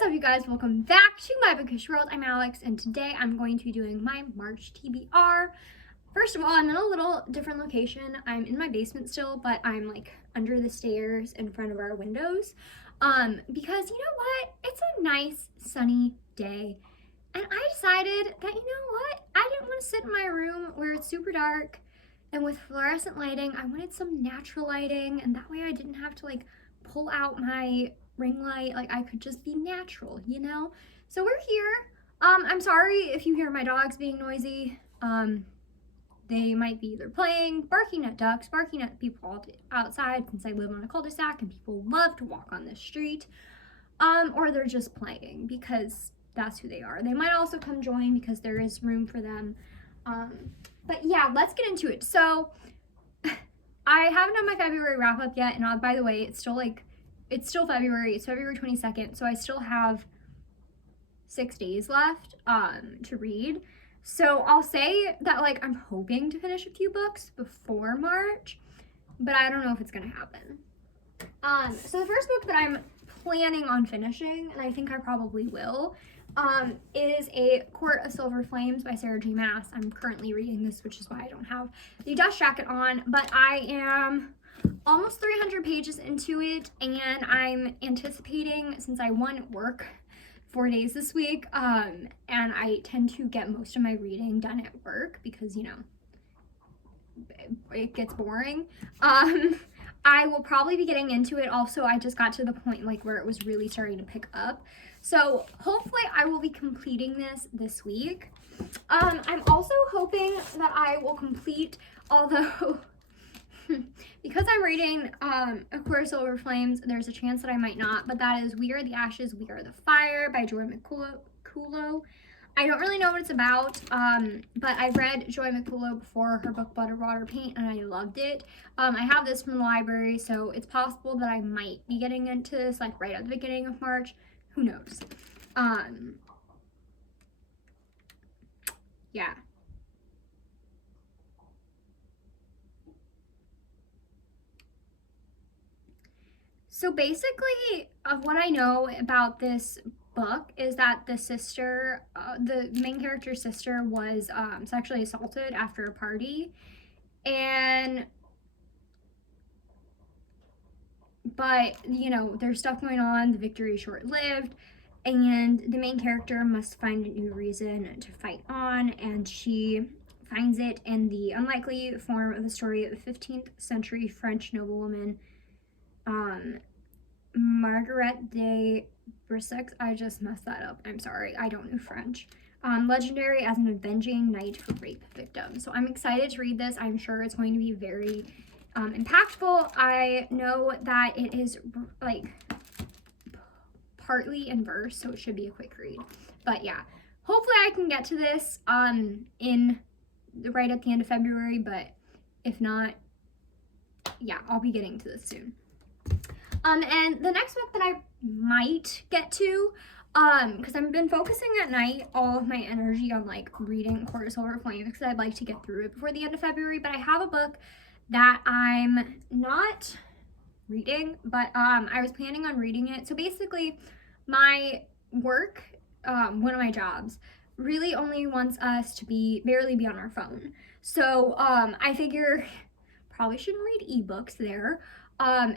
What's up, you guys? Welcome back to my Bookish world. I'm Alex, and today I'm going to be doing my March TBR. First of all, I'm in a little different location. I'm in my basement still, but I'm like under the stairs in front of our windows. Because you know what? It's a nice sunny day, and I decided that, you know what? I didn't want to sit in my room where it's super dark and with fluorescent lighting. I wanted some natural lighting, and that way I didn't have to like pull out my ring light. Like, I could just be natural, you know? So we're here. I'm sorry if you hear my dogs being noisy. They might be either playing, barking at ducks, barking at people outside, since I live on a cul-de-sac and people love to walk on this street. Or they're just playing because that's who they are. They might also come join because there is room for them. But yeah, let's get into it. So I haven't done my February wrap up yet, and by the way, it's still February. It's February 22nd, so I still have 6 days left to read. So I'll say that, like, I'm hoping to finish a few books before March, but I don't know if it's gonna happen. So the first book that I'm planning on finishing, and I think I probably will, is a Quart of Silver Flames by Sarah J. Maas. I'm currently reading this, which is why I don't have the dust jacket on, but I am almost 300 pages into it, and I'm anticipating, since I work 4 days this week, and I tend to get most of my reading done at work because, you know, it gets boring. I will probably be getting into it. Also, I just got to the point like where it was really starting to pick up. So hopefully I will be completing this week. I'm also hoping that I will complete, although because I'm reading A Quart of Silver Flames, there's a chance that I might not, but that is We Are the Ashes, We Are the Fire by Joy McCullough. I don't really know what it's about, but I read Joy McCullough before her book Butter, Water, Paint, and I loved it. I have this from the library, so it's possible that I might be getting into this like right at the beginning of March. Who knows? Yeah. So basically, what I know about this book is that the main character's sister was sexually assaulted after a party, but you know, there's stuff going on. The victory is short-lived, and the main character must find a new reason to fight on, and she finds it in the unlikely form of the story of a 15th century French noblewoman, Marguerite de Brissac. I just messed that up. I'm sorry. I don't know French. Legendary as an avenging knight for rape victims. So I'm excited to read this. I'm sure it's going to be very impactful. I know that it is like partly in verse, so it should be a quick read. But yeah, hopefully I can get to this right at the end of February, but if not, yeah, I'll be getting to this soon. And the next book that I might get to, because I've been focusing at night all of my energy on like reading Quart of Silver Flames because I'd like to get through it before the end of February, but I have a book that I'm not reading, but I was planning on reading it. So basically, my work, one of my jobs, really only wants us to barely be on our phone. So I figure probably shouldn't read ebooks there.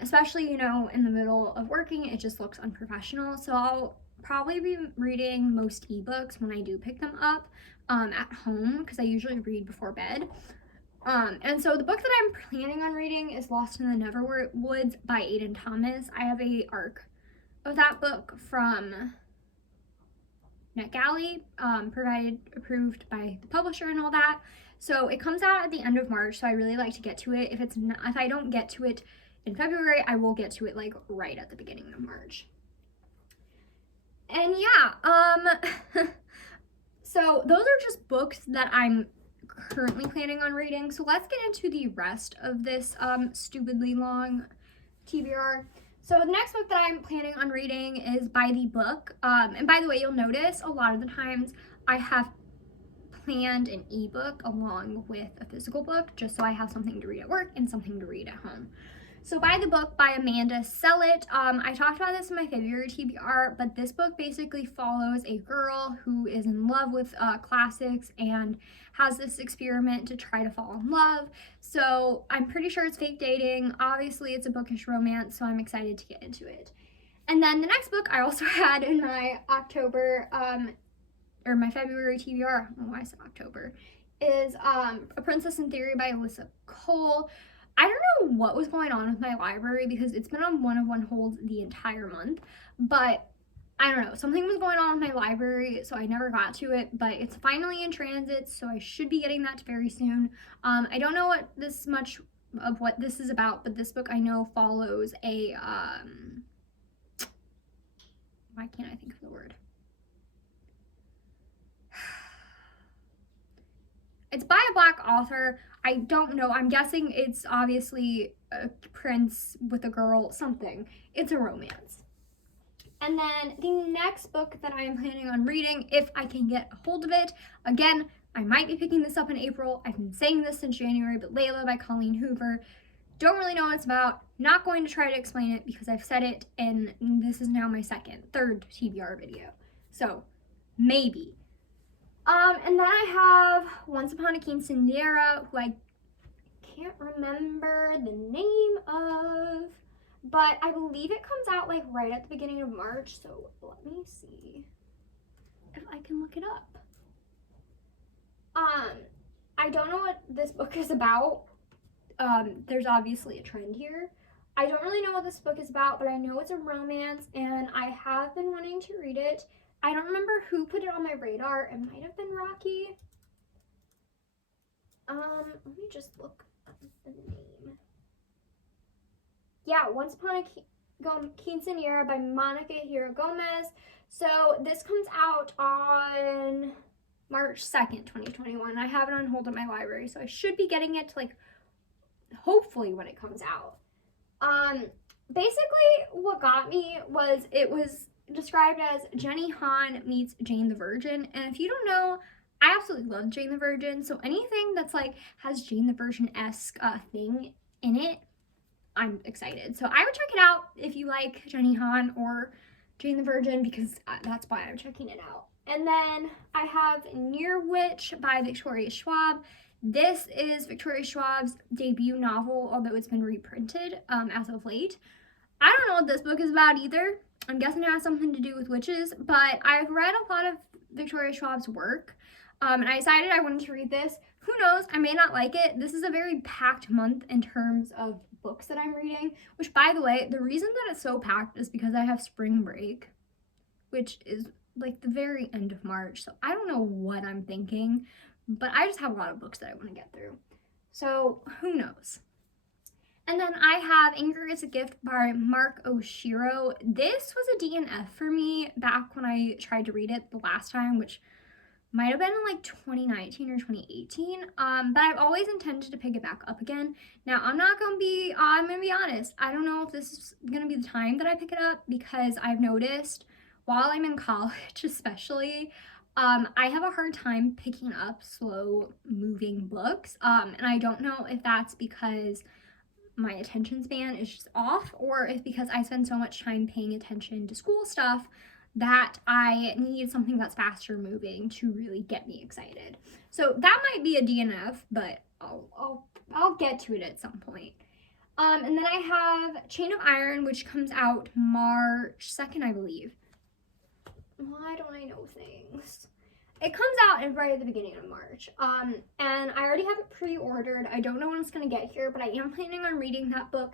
Especially, you know, in the middle of working, it just looks unprofessional. So I'll probably be reading most ebooks when I do pick them up at home, because I usually read before bed. And so the book that I'm planning on reading is Lost in the Neverwoods by Aiden Thomas. I have a ARC of that book from NetGalley, approved by the publisher and all that. So it comes out at the end of March, so I really like to get to it. If I don't get to it in February, I will get to it like right at the beginning of March. And yeah, so those are just books that I'm currently planning on reading. So let's get into the rest of this stupidly long TBR. So the next book that I'm planning on reading is By the Book. And by the way, you'll notice a lot of the times I have planned an ebook along with a physical book, just so I have something to read at work and something to read at home. So Buy the Book by Amanda Sell-It. I talked about this in my February TBR, but this book basically follows a girl who is in love with classics and has this experiment to try to fall in love. So I'm pretty sure it's fake dating. Obviously, it's a bookish romance, so I'm excited to get into it. And then the next book I also had in my October, or my February TBR, I don't know why I said October, is A Princess in Theory by Alyssa Cole. I don't know what was going on with my library because it's been on one hold the entire month, but I don't know, something was going on with my library, so I never got to it, but it's finally in transit, so I should be getting that very soon. I don't know much of what this is about, but this book I know follows a, why can't I think of the word? It's by a Black author. I don't know. I'm guessing it's obviously a prince with a girl, something. It's a romance. And then the next book that I am planning on reading, if I can get a hold of it, again, I might be picking this up in April. I've been saying this since January, but Layla by Colleen Hoover. Don't really know what it's about. Not going to try to explain it because I've said it, and this is now my third TBR video. So, maybe. And then I have Once Upon a Quinceanera, who I can't remember the name of, but I believe it comes out like right at the beginning of March, so let me see if I can look it up. I don't know what this book is about. There's obviously a trend here. I don't really know what this book is about, but I know it's a romance, and I have been wanting to read it. I don't remember who put it on my radar. It might have been Rocky. Let me just look up the name. Yeah, Once Upon a Quinceanera by Monica Hira Gomez. So this comes out on March 2nd, 2021. I have it on hold at my library, so I should be getting it like hopefully when it comes out. Basically what got me was it was described as Jenny Han meets Jane the Virgin, and if you don't know, I absolutely love Jane the Virgin, so anything that's like has Jane the Virgin-esque thing in it, I'm excited. So I would check it out if you like Jenny Han or Jane the Virgin, because that's why I'm checking it out. And then I have Near Witch by Victoria Schwab. This is Victoria Schwab's debut novel, although it's been reprinted as of late. I don't know what this book is about either. I'm guessing it has something to do with witches, but I've read a lot of Victoria Schwab's work, and I decided I wanted to read this. Who knows, I may not like it. This is a very packed month in terms of books that I'm reading, which, by the way, the reason that it's so packed is because I have spring break, which is like the very end of March, so I don't know what I'm thinking, but I just have a lot of books that I want to get through. So who knows? And then I have Anger is a Gift by Mark Oshiro. This was a DNF for me back when I tried to read it the last time, which might have been in like 2019 or 2018. But I've always intended to pick it back up again. Now I'm gonna be honest. I don't know if this is gonna be the time that I pick it up, because I've noticed while I'm in college especially, I have a hard time picking up slow moving books. And I don't know if that's because my attention span is just off, or if because I spend so much time paying attention to school stuff that I need something that's faster moving to really get me excited. So that might be a DNF, but I'll get to it at some point. And then I have Chain of Iron, which comes out March 2nd, I believe. Why don't I know things? It comes out right at the beginning of March, and I already have it pre-ordered. I don't know when it's going to get here, but I am planning on reading that book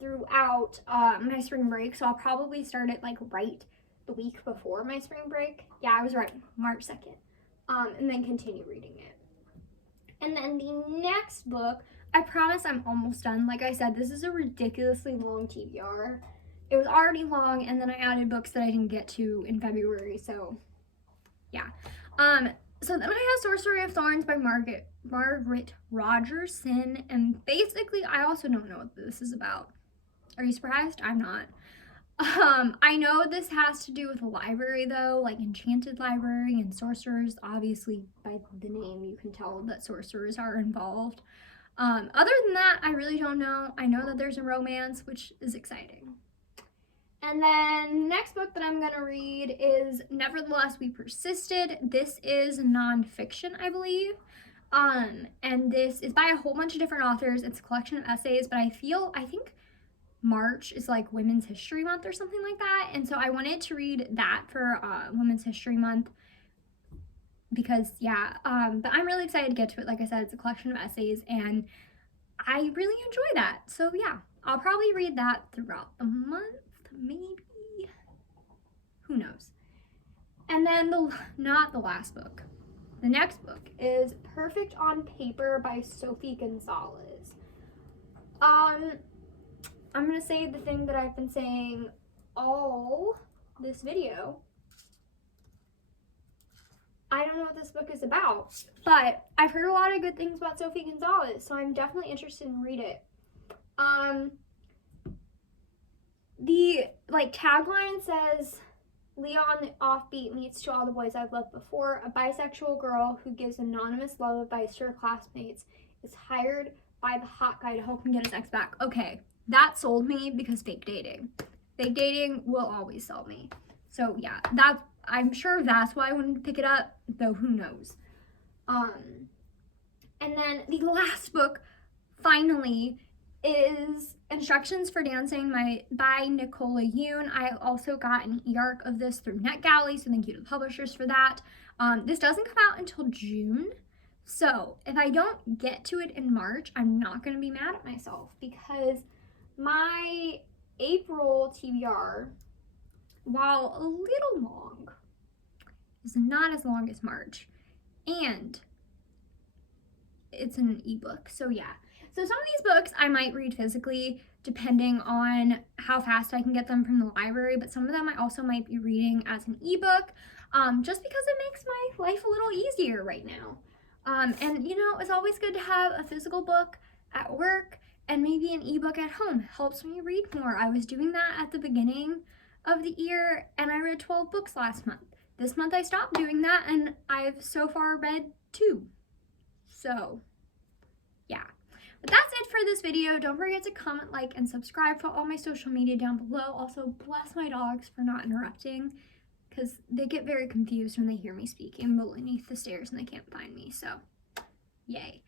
throughout my spring break, so I'll probably start it like right the week before my spring break. Yeah, I was right, March 2nd, and then continue reading it. And then the next book, I promise I'm almost done. Like I said, this is a ridiculously long TBR. It was already long, and then I added books that I didn't get to in February, so yeah. So then I have Sorcery of Thorns by Margaret Rogerson, and basically I also don't know what this is about. Are you surprised? I'm not. I know this has to do with a library though, like enchanted library and sorcerers. Obviously by the name you can tell that sorcerers are involved. Other than that, I really don't know. I know that there's a romance, which is exciting. And then next book that I'm gonna read is Nevertheless We Persisted. This is nonfiction, I believe. And this is by a whole bunch of different authors. It's a collection of essays, but I think March is like Women's History Month or something like that. And so I wanted to read that for Women's History Month because, yeah, but I'm really excited to get to it. Like I said, it's a collection of essays and I really enjoy that. So yeah, I'll probably read that throughout the month, maybe. Who knows? And then not the last book. The next book is Perfect on Paper by Sophie Gonzalez. I'm gonna say the thing that I've been saying all this video. I don't know what this book is about, but I've heard a lot of good things about Sophie Gonzalez, so I'm definitely interested in read it. The tagline says, Leon, the offbeat, meets To All the Boys I've Loved Before. A bisexual girl who gives anonymous love advice to her classmates is hired by the hot guy to help him get his ex back. Okay, that sold me because fake dating. Fake dating will always sell me. So yeah, I'm sure that's why I wanted to pick it up, though who knows. And then the last book, finally, is Instructions for Dancing by Nicola Yoon. I also got an e-arc of this through NetGalley, so thank you to the publishers for that. This doesn't come out until June, so if I don't get to it in March, I'm not going to be mad at myself because my April TBR, while a little long, is not as long as March, and it's an ebook, so yeah. So some of these books I might read physically depending on how fast I can get them from the library, but some of them I also might be reading as an ebook, just because it makes my life a little easier right now. And you know, it's always good to have a physical book at work and maybe an ebook at home. Helps me read more. I was doing that at the beginning of the year and I read 12 books last month. This month I stopped doing that and I've so far read 2. So yeah. But that's it for this video. Don't forget to comment, like, and subscribe for all my social media down below. Also, bless my dogs for not interrupting because they get very confused when they hear me speaking beneath the stairs and they can't find me. So, yay.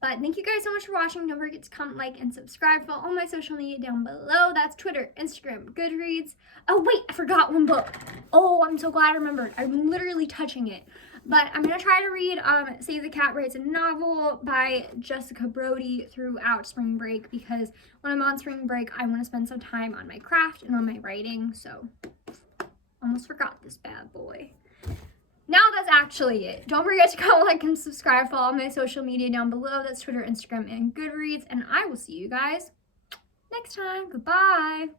But thank you guys so much for watching. Don't forget to comment, like, and subscribe for all my social media down below. That's Twitter, Instagram, Goodreads. Oh, wait, I forgot one book. Oh, I'm so glad I remembered. I'm literally touching it. But I'm going to try to read Save the Cat Writes a Novel by Jessica Brody throughout spring break because when I'm on spring break, I want to spend some time on my craft and on my writing. So, almost forgot this bad boy. Now that's actually it. Don't forget to comment, like, and subscribe for all my social media down below. That's Twitter, Instagram, and Goodreads. And I will see you guys next time. Goodbye.